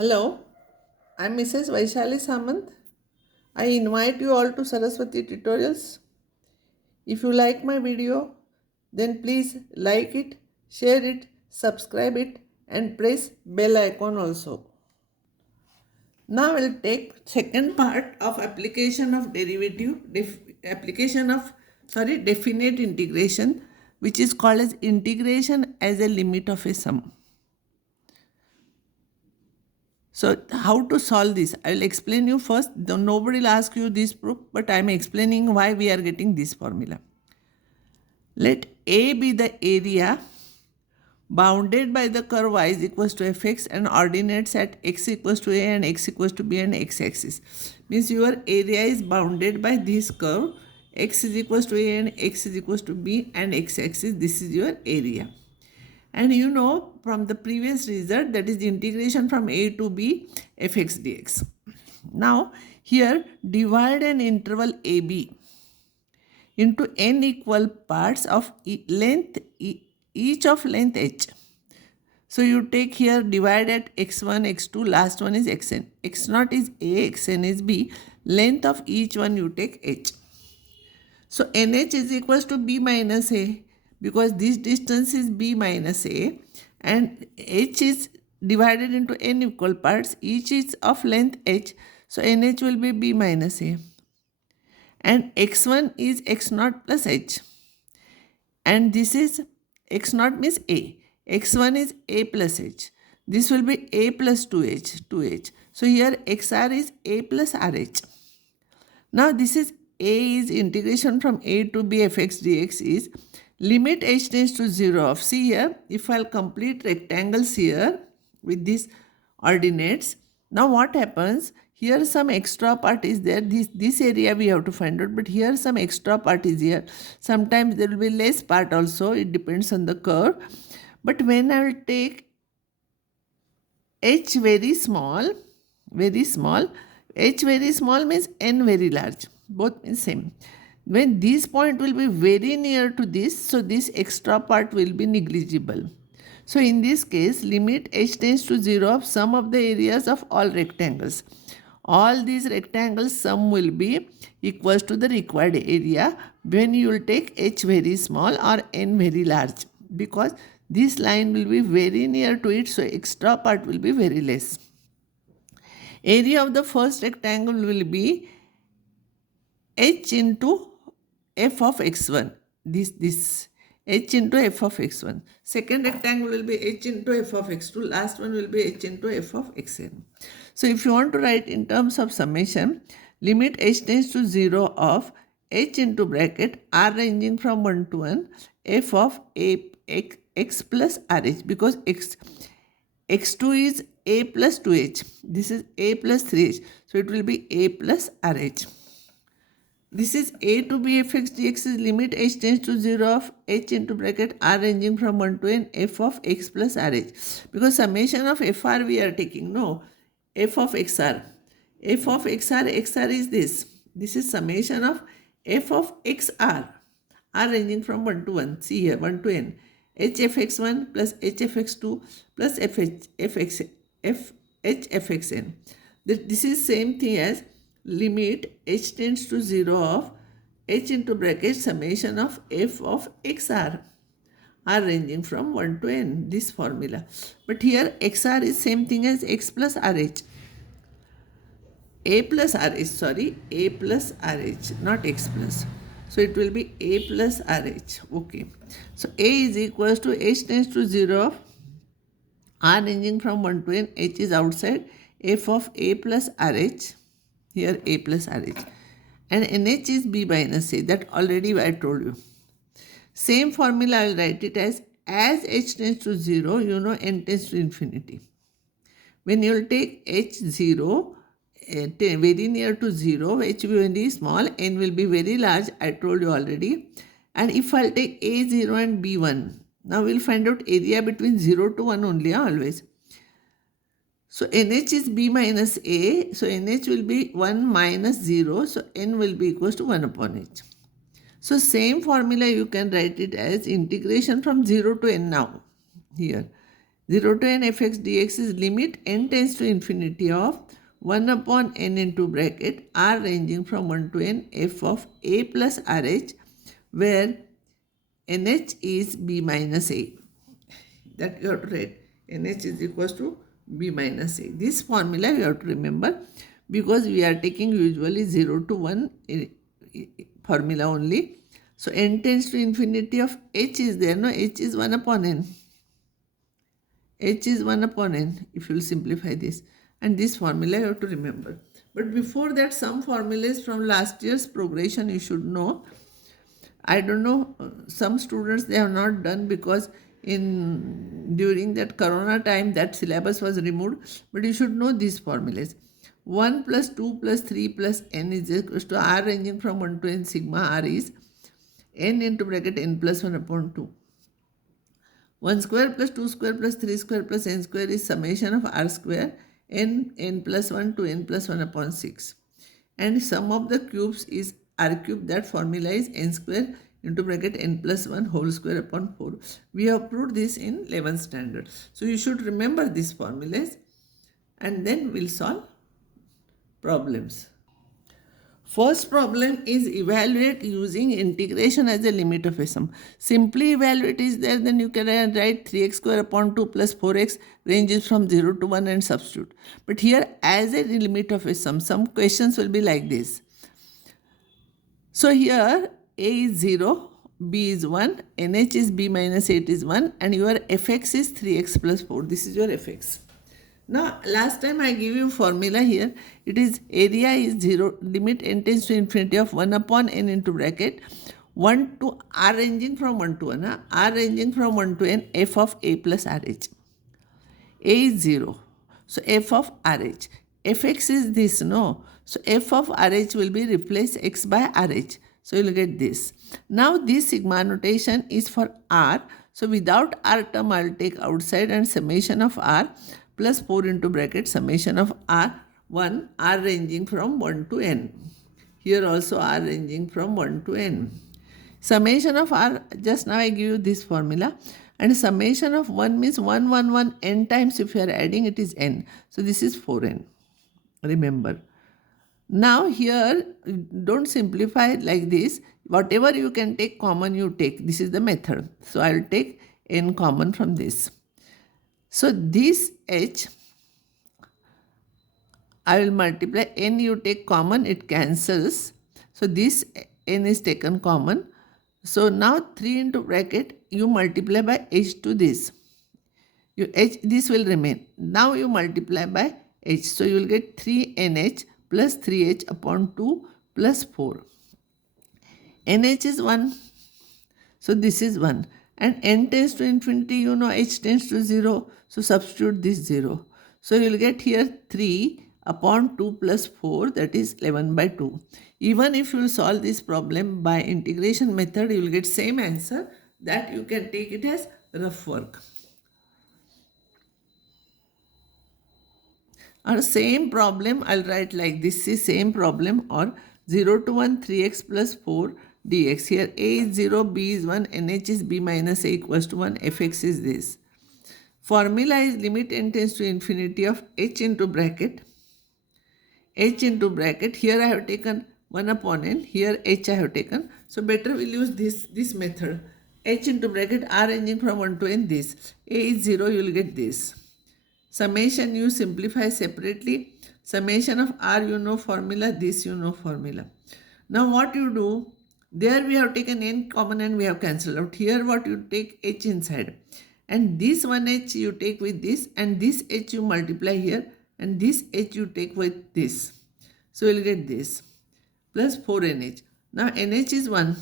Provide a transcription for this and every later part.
Hello, I'm Mrs. Vaishali Samant. I invite you all to Saraswati Tutorials. If you like my video, then please like it, share it, subscribe it, and press bell icon also. Now we'll take second part of application of definite integration, which is called as integration as a limit of a sum. So how to solve this? I will explain you first. Nobody will ask you this proof, but I am explaining why we are getting this formula. Let A be the area bounded by the curve y is equals to fx and ordinates at x equals to a and x equals to b and x-axis. Means your area is bounded by this curve, x is equals to a and x is equals to b and x-axis. This is your area. And you know from the previous result, that is the integration from a to b fx dx. Now here divide an interval ab into n equal parts of each of length h. So you take here divide at x1, x2, last one is xn. x0 is a, xn is b. Length of each one you take h. So nh is equals to b minus a, because this distance is b minus a and h is divided into n equal parts, each is of length h, so nh will be b minus a. And x1 is x0 plus h, and this is x0 means a, x1 is a plus h, this will be a plus 2h. So here xr is a plus rh. Now this is a is integration from a to b fx dx is limit h tends to 0 of, see here, if I'll complete rectangles here with these ordinates, now what happens, here some extra part is there, this area we have to find out, but here some extra part is here. Sometimes there will be less part also, it depends on the curve. But when I will take h very small, h very small means n very large, both means same. When this point will be very near to this, so this extra part will be negligible. So in this case, limit h tends to 0 of sum of the areas of all rectangles. All these rectangles sum will be equals to the required area when you will take h very small or n very large, because this line will be very near to it, so extra part will be very less. Area of the first rectangle will be h into f of x1, this h into f of x1. Second rectangle will be h into f of x2, last one will be h into f of xn. So if you want to write in terms of summation, limit h tends to 0 of h into bracket r ranging from 1 to 1 f of x plus rh, because x2 is a plus 2h, this is a plus 3h, so it will be a plus rh. This is a to b fx dx is limit h tends to 0 of h into bracket r ranging from 1 to n f of x plus rh, because summation of fr we are taking, no, f of xr. f of xr is this is summation of f of xr, r ranging from 1 to 1, see here 1 to n, hfx1 plus hfx2 plus hfxn. This is same thing as limit h tends to 0 of h into bracket summation of f of xr, r ranging from 1 to n, this formula. But here xr is same thing as x plus rh. A plus rh, not x plus. So it will be a plus rh. Okay. So a is equals to h tends to 0 of r ranging from 1 to n, h is outside, f of a plus rh, here a plus rh, and nh is b minus a, that already I told you. Same formula I will write it as h tends to 0, you know n tends to infinity. When you will take h0, very near to 0, h will be very small, n will be very large, I told you already. And if I'll take a0 and b1, now we'll find out area between 0 to 1 only, always. So nh is b minus a, so nh will be 1 minus 0, so n will be equals to 1 upon h. So same formula you can write it as integration from 0 to n now. Here 0 to n fx dx is limit n tends to infinity of 1 upon n into bracket r ranging from 1 to n f of a plus rh, where nh is b minus a. That you have to write, nh is equals to b minus a. This formula you have to remember, because we are taking usually 0 to 1 formula only. So n tends to infinity of h is there, no? H is 1 upon n. H is 1 upon n, if you will simplify this. And this formula you have to remember. But before that, some formulas from last year's progression you should know. I don't know, some students they have not done because during that corona time that syllabus was removed, but you should know these formulas. 1 plus 2 plus 3 plus n is equals to r ranging from 1 to n sigma r is n into bracket n plus 1 upon 2. 1 square plus 2 square plus 3 square plus n square is summation of r square n plus 1 to n plus 1 upon 6. And sum of the cubes is r cube. That formula is n square into bracket n plus 1 whole square upon 4. We have proved this in 11th standard. So you should remember these formulas and then we'll solve problems. First problem is evaluate using integration as a limit of a sum. Simply evaluate is there, then you can write 3x square upon 2 plus 4x ranges from 0 to 1 and substitute. But here as a limit of a sum, some questions will be like this. So here a is 0, b is 1, nh is b minus 8 is 1 and your fx is 3x plus 4. This is your fx. Now, last time I gave you formula here. It is area is 0, limit n tends to infinity of 1 upon n into bracket 1 to r ranging from 1 to 1, r ranging from 1 to n f of a plus rh. A is 0. So, f of rh. Fx is this, no? So, f of rh will be replace x by rh. So, you will get this. Now, this sigma notation is for r. So, without r term, I will take outside and summation of r plus 4 into bracket summation of r1, r ranging from 1 to n. Here also r ranging from 1 to n. Summation of r, just now I give you this formula. And summation of 1 means 1, 1, 1, n times. If you are adding, it is n. So this is 4n. Remember. Now here, don't simplify like this. Whatever you can take common, you take. This is the method. So I will take n common from this. So this h, I will multiply n, you take common, it cancels. So this n is taken common. So now 3 into bracket, you multiply by h to this. This will remain. Now you multiply by h. So you will get 3nh plus 3h upon 2 plus 4. nh is 1. So this is 1. And n tends to infinity, you know h tends to 0. So substitute this 0. So you will get here 3 upon 2 plus 4, that is 11 by 2. Even if you solve this problem by integration method, you will get same answer. That you can take it as rough work. Or same problem, I'll write like this is same problem, or 0 to 1 3x plus 4 dx. Here a is 0, b is 1, nh is b minus a equals to 1, fx is this. Formula is limit n tends to infinity of h into bracket. H into bracket. Here I have taken 1 upon n. Here h I have taken. So better we'll use this method. H into bracket r ranging from 1 to n this. A is 0, you will get this. Summation you simplify separately. Summation of r you know formula, this you know formula. Now what you do, there we have taken n common and we have cancelled out. Here what you take h inside. And this one h you take with this and this h you multiply here and this h you take with this. So you will get this plus 4nh. Now nh is 1.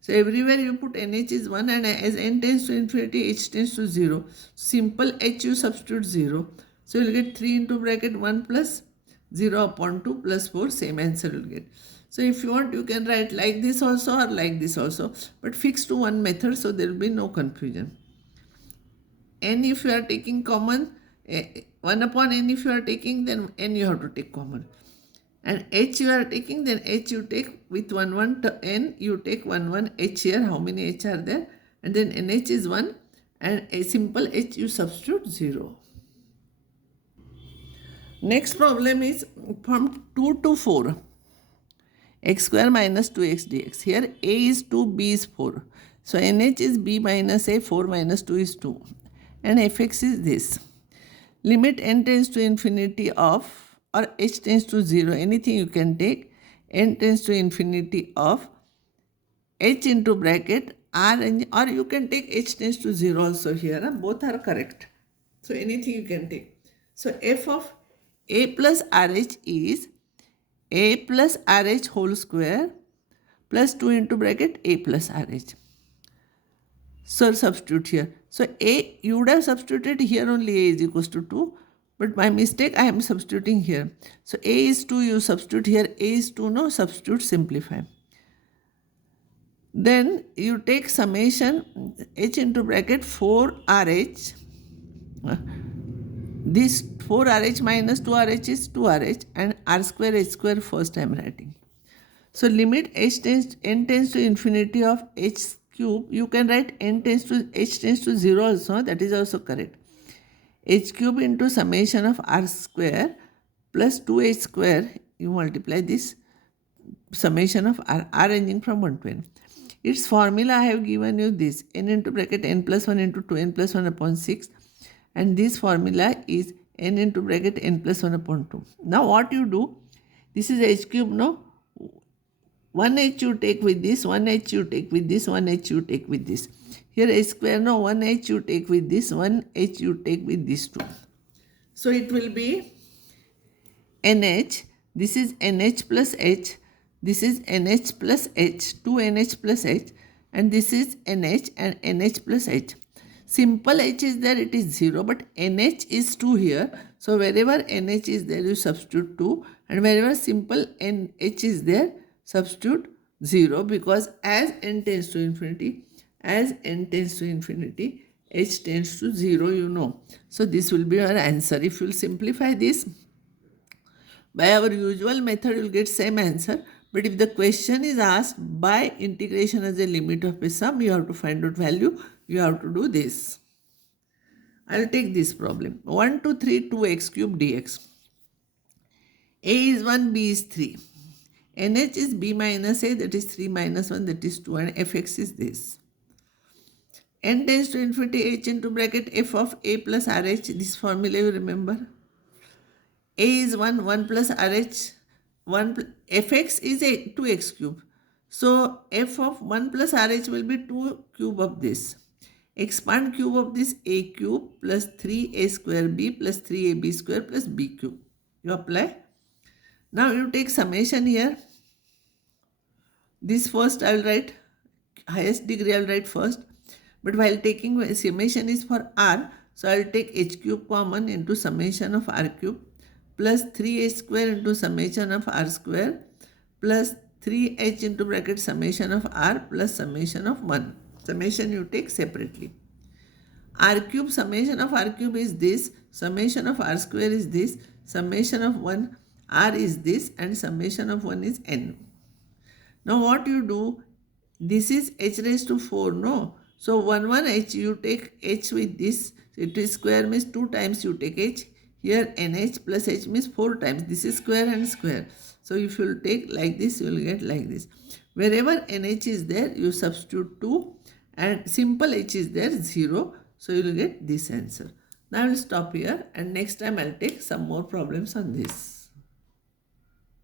So everywhere you put nh is 1 and as n tends to infinity, h tends to 0. Simple h you substitute 0. So you will get 3 into bracket 1 plus 0 upon 2 plus 4, same answer you will get. So if you want, you can write like this also or like this also. But fix to one method, so there will be no confusion. N if you are taking common, 1 upon n if you are taking, then n you have to take common. And h you are taking, then h you take with 1 1 to n, you take 1 1 h here. How many h are there? And then nh is 1 and a simple h you substitute 0. Next problem is from 2 to 4. X square minus 2x dx. Here a is 2, b is 4. So nh is b minus a, 4 minus 2 is 2. And fx is this. Limit n tends to infinity of, or h tends to 0, anything you can take. N tends to infinity of h into bracket r, or you can take h tends to 0 also here. Both are correct. So anything you can take. So f of a plus rh is a plus rh whole square plus 2 into bracket a plus rh. So substitute here. So a, you would have substituted here only a is equals to 2. But my mistake, I am substituting here. So a is 2, you substitute here. A is 2, no, substitute, simplify. Then you take summation h into bracket 4rh. This 4rh minus 2rh is 2rh, and r square h square first I am writing. So limit n tends to infinity of h cube. You can write h tends to 0 also. That is also correct. H cube into summation of r square plus 2h square. You multiply this summation of r ranging from 1 to n. Its formula I have given you this. N into bracket n plus 1 into 2n plus 1 upon 6. And this formula is n into bracket n plus 1 upon 2. Now what you do? This is h cube, no? 1h you take with this, 1h you take with this, 1h you take with this. Here h square, no, 1h you take with this, 1h you take with this 2. So it will be nh, this is nh plus h, this is nh plus h, 2nh plus h, and this is nh and nh plus h. Simple h is there, it is 0, but nh is 2 here. So wherever nh is there, you substitute 2, and wherever simple nh is there, substitute 0, because as n tends to infinity, h tends to 0, you know. So this will be our answer. If you will simplify this by our usual method, you will get same answer. But if the question is asked by integration as a limit of a sum, you have to find out value. You have to do this. I will take this problem. 1, 2, 3, 2x cube dx. A is 1, b is 3. nh is b minus a, that is 3 minus 1, that is 2, and fx is this. N tends to infinity, h into bracket f of a plus rh. This formula you remember. A is 1, 1 plus rh, 1 fx is a 2x cube. So f of 1 plus rh will be 2 cube of this. Expand cube of this a cube plus 3a square b plus 3ab square plus b cube. You apply. Now you take summation here. This first I will write, highest degree I will write first. But while taking summation is for r, so I will take h cube common into summation of r cube plus 3h square into summation of r square plus 3h into bracket summation of r plus summation of 1. Summation you take separately. R cube, summation of r cube is this, summation of r square is this, summation of 1 r is this, and summation of 1 is n. Now what you do? This is h raised to 4, no? So 1 h, you take h with this. It is square means 2 times you take h. Here nh plus h means 4 times. This is square and square. So if you will take like this, you will get like this. Wherever nh is there, you substitute 2, and simple h is there, 0. So you will get this answer. Now I will stop here, and next time I will take some more problems on this.